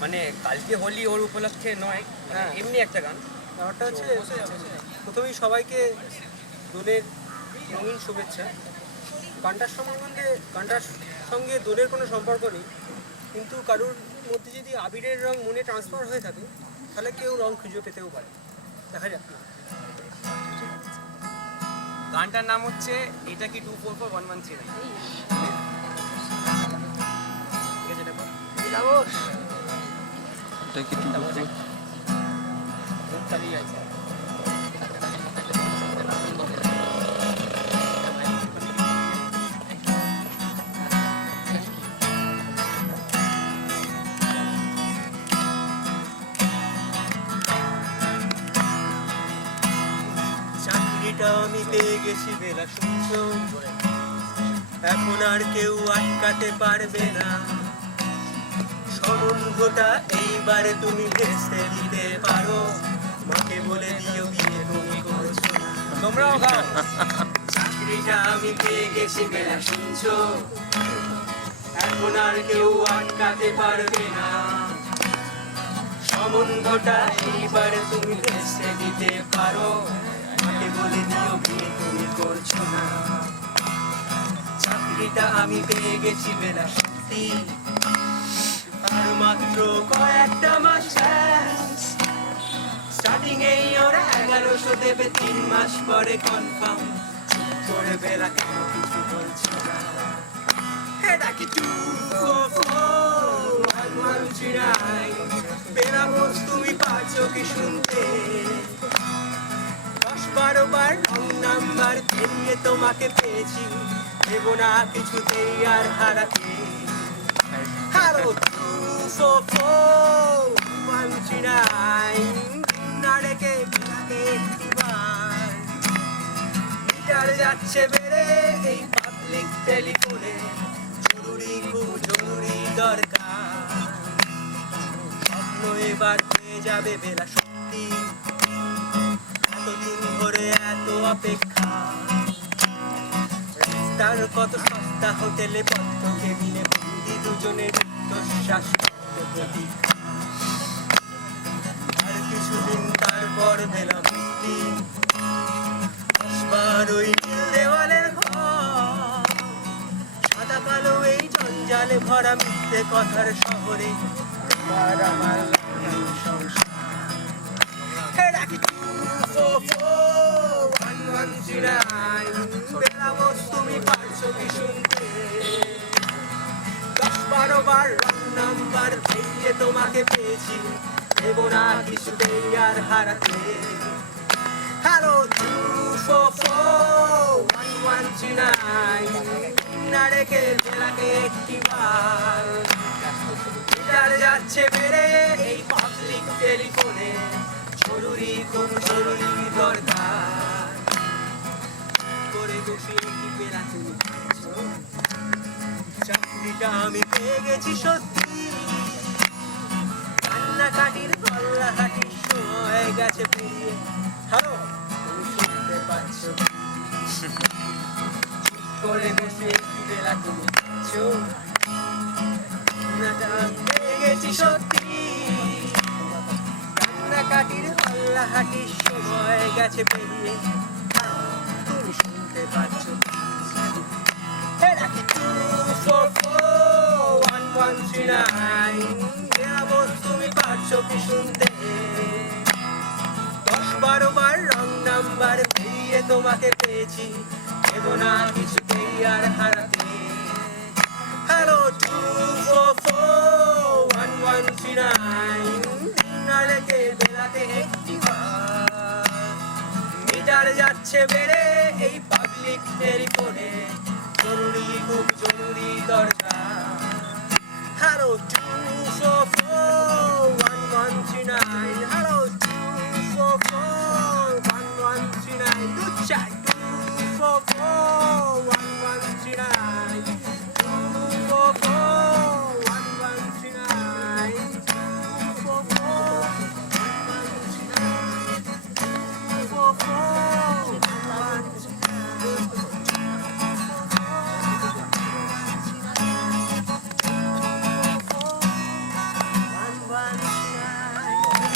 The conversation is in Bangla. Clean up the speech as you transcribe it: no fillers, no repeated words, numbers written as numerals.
মানে কালকে হোলি ওর উপলক্ষে নয়, এমনি একটা গান। ব্যাপারটা হচ্ছে প্রথমেই সবাইকে দোলের রঙিন শুভেচ্ছা। গানটার সঙ্গে দোলের কোনো সম্পর্ক নেই, কিন্তু কারোর মধ্যে যদি আবিরের রং মনে ট্রান্সফার হয়ে থাকে তাহলে কেউ রং খুঁজে পেতেও পারে। দেখা যাক। গানটার নাম হচ্ছে এটা কি 2441139। ঠিক আছে, দেখো এটা কি চালিয়ে আছে। চাকরিটা আমি পেয়ে গেছি বেলা শুনছো, এখন আর কেউ আটকাতে পারবে না। সম্বন্ধটা এইবারে তুমি ভেস্তে দিতে পারো, মাকে বলে দিও বিয়ে তুমি করছো না। তোমরাও গাও। চাকরিটা আমি পেয়ে গেছি বেলা শুনছো, এখন আর কেউ আটকাতে পারবে না। সম্বন্ধটা এইবারে তুমি ভেস্তে দিতে পারো, মাকে বলে দিও বিয়ে তুমি করছো না। চাকরিটা আমি পেয়ে গেছি বেলা সত্যি, আর মাত্র কয়েকটা মাস স্টার্টিং এই ওরা 1100 দেবে, 3 মাস পরে কনফার্ম। করে বেলা কেন কিছু বলছো না? এটা কি 2441139? বেলা বোস তুমি পারছো কি শুনতে? 10-12 বার রং নাম্বার পেরিয়ে তোমাকে পেয়েছি, দেব না কিছুতেই আর হারাতে। হ্যালো 2441139, না রেখে বেলাকে একটিবার। মিটার যাচ্ছে বেড়ে এই পাবলিক টেলিফোনে, জরুরি খুব জরুরি দরকার। স্বপ্ন এবার হয়ে যাবে বেলা সত্যি, এতদিন ধরে এত অপেক্ষা। রাস্তার কত সস্তা হোটেলে বদ্ধ কেবিনে বন্দি দুজনের দীর্ঘশ্বাস প্রতীক্ষা। আর কিছুদিন তারপর বেলা মুক্তি, আসবার ওই নীল দেওয়ালের ঘর। সাদা কালো এই জঞ্জালে ভরা মিথ্যে কথার শহরে আর আমার সংসার। এটা কি 2441139? বেলা বোস তুমি পারছো কি শুনতে? 10-12 বার রং নাম্বার পেরিয়ে তোমাকে পেয়েছি, দেব না কিছুতেই আর হারাতে। হ্যালো 2441139, না রেখে বেলাকে একটিবার। মিটার যাচ্ছে বেড়ে এই পাবলিক টেলিফোনে, জরুরি খুব জরুরি দরকার। করে বসিয়ে কি বেলা তুমি পাচ্ছো? চাকরিটা আমি পেয়ে গেছি সত্যি, কান্নাকাটির গল্লাহাটির সময় গেছে পেরিয়ে। হ্যালো তুমি শুনতে পাচ্ছ? করে বসিয়ে কি বেলা তুমি পাচ্ছো? চাকরিটা আমি পেয়ে গেছি সত্যি, কান্নাকাটির গল্লাহাটির সময় গেছে পেরিয়ে। তুমি শুনতে পাচ্ছ? এটা কি 2441139? বেলা বোস তুমি পারছো কি শুনতে? 10-12 বার রং নাম্বার পেরিয়ে তোমাকে পেয়েছি, দেব না কিছুতেই আর হারাতে। হ্যালো 2441139, না রেখে বেলাতে একটিবার। মিটার যাচ্ছে বেড়ে এই পাবলিক টেলিফোনে, জরুরি খুব জরুরি দরকার। হ্যালো